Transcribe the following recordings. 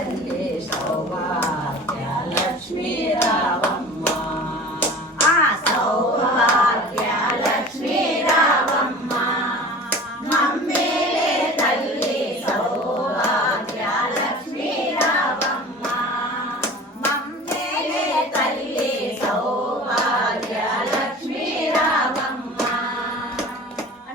తల్లి సౌభాగ్య లక్ష్మీ రావమ్మ ఆ సౌభాగ్య లక్ష్మీ రావమ్మ మమ్మేలే తల్లి సౌభాగ్య లక్ష్మీ రావమ్మ మమ్మేలే తల్లి సౌభాగ్య లక్ష్మీ రావమ్మ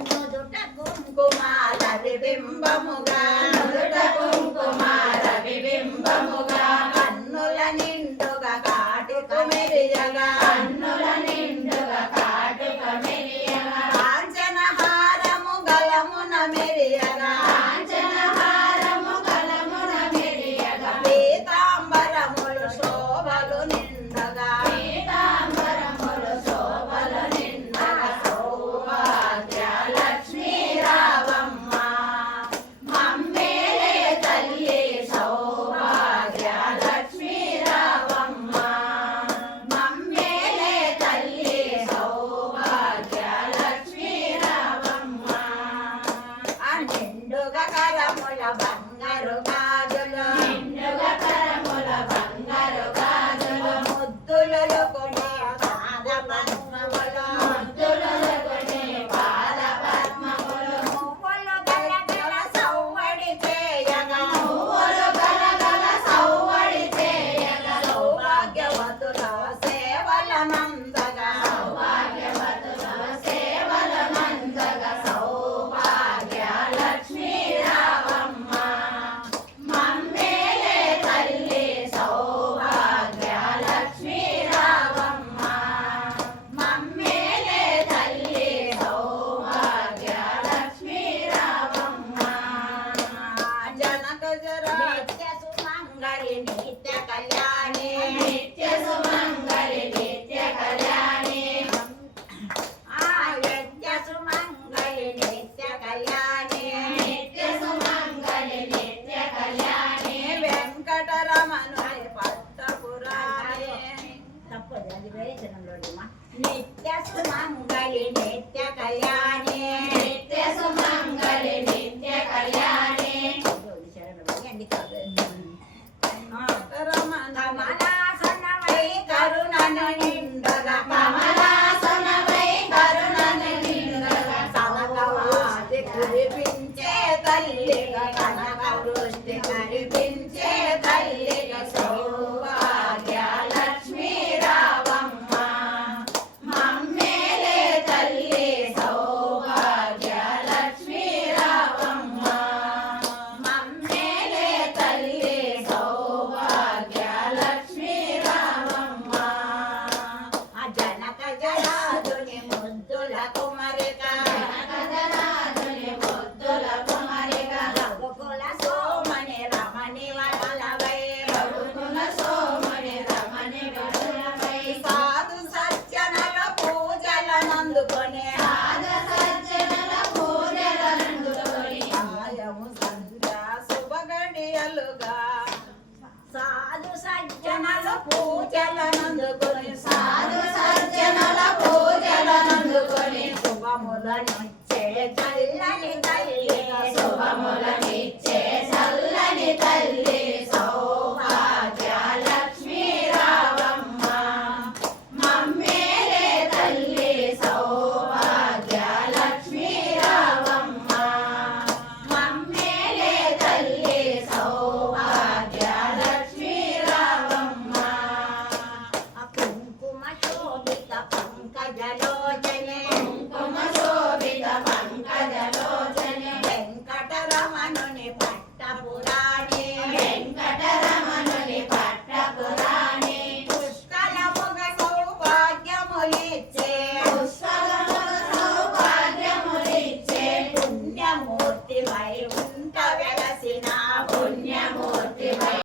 నుదుట కుంకుమాల విబింబముగా నుదుట కుంకుమాల విబింబముగా కన్నుల నిండుగా కాటుక మెరియగా కన్నుల నిండుగా కాటుక మెరియగా కాంచన హారము గలమున మెరియగా కాంచన హారము గలమున మెరియగా పీతాంబరములు శోభలు నిండగా పీతాంబరములు శోభలు నిండగా సౌభాగ్య లక్ష్మీ రావమ్మ మమ్మేలే తల్లి సౌభాగ్య లక్ష్మీ రావమ్మ మమ్మేలే తల్లి సౌభాగ్య లక్ష్మీ రావమ్మ ఆ నిండుగా కరముల బంగారు గాజులు నిండుగా కరముల బంగారు గాజులు ముద్దులలో కొనే పాద పద్మములు ముద్దులలో కొనే పాద పద్మములు మువ్వులు గలగల సౌవడి చేయగా మువ్వులు గలగల సౌవడి చేయగా సౌభాగ్యవతుల సేవలనందగా సౌభాగ్యవతుల సేవలనందగా సౌభాగ్య లక్ష్మీ రావమ్మ మమ్మేలే తల్లి సౌభాగ్య లక్ష్మీ రావమ్మ మమ్మేలే తల్లి సౌభాగ్య లక్ష్మీ రావమ్మ జనక జర నిత్య సుమంగళి నిత్య కళ్యాణి నిత్య సుమంగళి నిత్య కళ్యాణి ఆ నిత్య సుమంగళి నిత్య కళ్యాణి నిత్య సుమంగళి నిత్య కళ్యాణి వెంకటరమణుని పట్టపురాణి తప్పదు అది వేరే జనంలో నిత్య సుమంగళి నిత్య కళ్యాణి నిత్య సుమంగళి నిత్య కళ్యాణి కమలాసనవై కరుణను నిండగా కమలాసనవై కరుణను నిండగా కనకవృష్టి కురిపించే తల్లిగా కనకవృష్టి కురిపించే తల్లిగా సౌభాగ్య లక్ష్మీ రావమ్మ మమ్మేలే తల్లి సౌభాగ్య లక్ష్మీ రావమ్మ మమ్మేలే తల్లి సౌభాగ్య లక్ష్మీ రావమ్మ ఆ జనక జరాదుని ముద్దుల కుమరిక జనక జరాదుని ముద్దుల కుమరిక రఘుకుల సోమని రమణి వడలవై రఘుకుల సోమని రమణి వడలవై సాధు సజ్జనల పూజలనందుకొని సాధు సజ్జనల పూజలనందుకొని ఆయము సంధ్యా శుభగడియలుగా సాధు సజ్జనల పూజలనందుకొని సాధు సజ్జనల పూజలనందుకొని శుభములనిచ్చే చల్లని తల్లి శుభములనిచ్చే చల్లని తల్లి సౌభాగ్య లక్ష్మీ రావమ్మ మమ్మేలే తల్లి సౌభాగ్య లక్ష్మీ రావమ్మ మమ్మేలే తల్లి సౌభాగ్య లక్ష్మీ రావమ్మ కుంకుమ శోభిత పంకజలోచన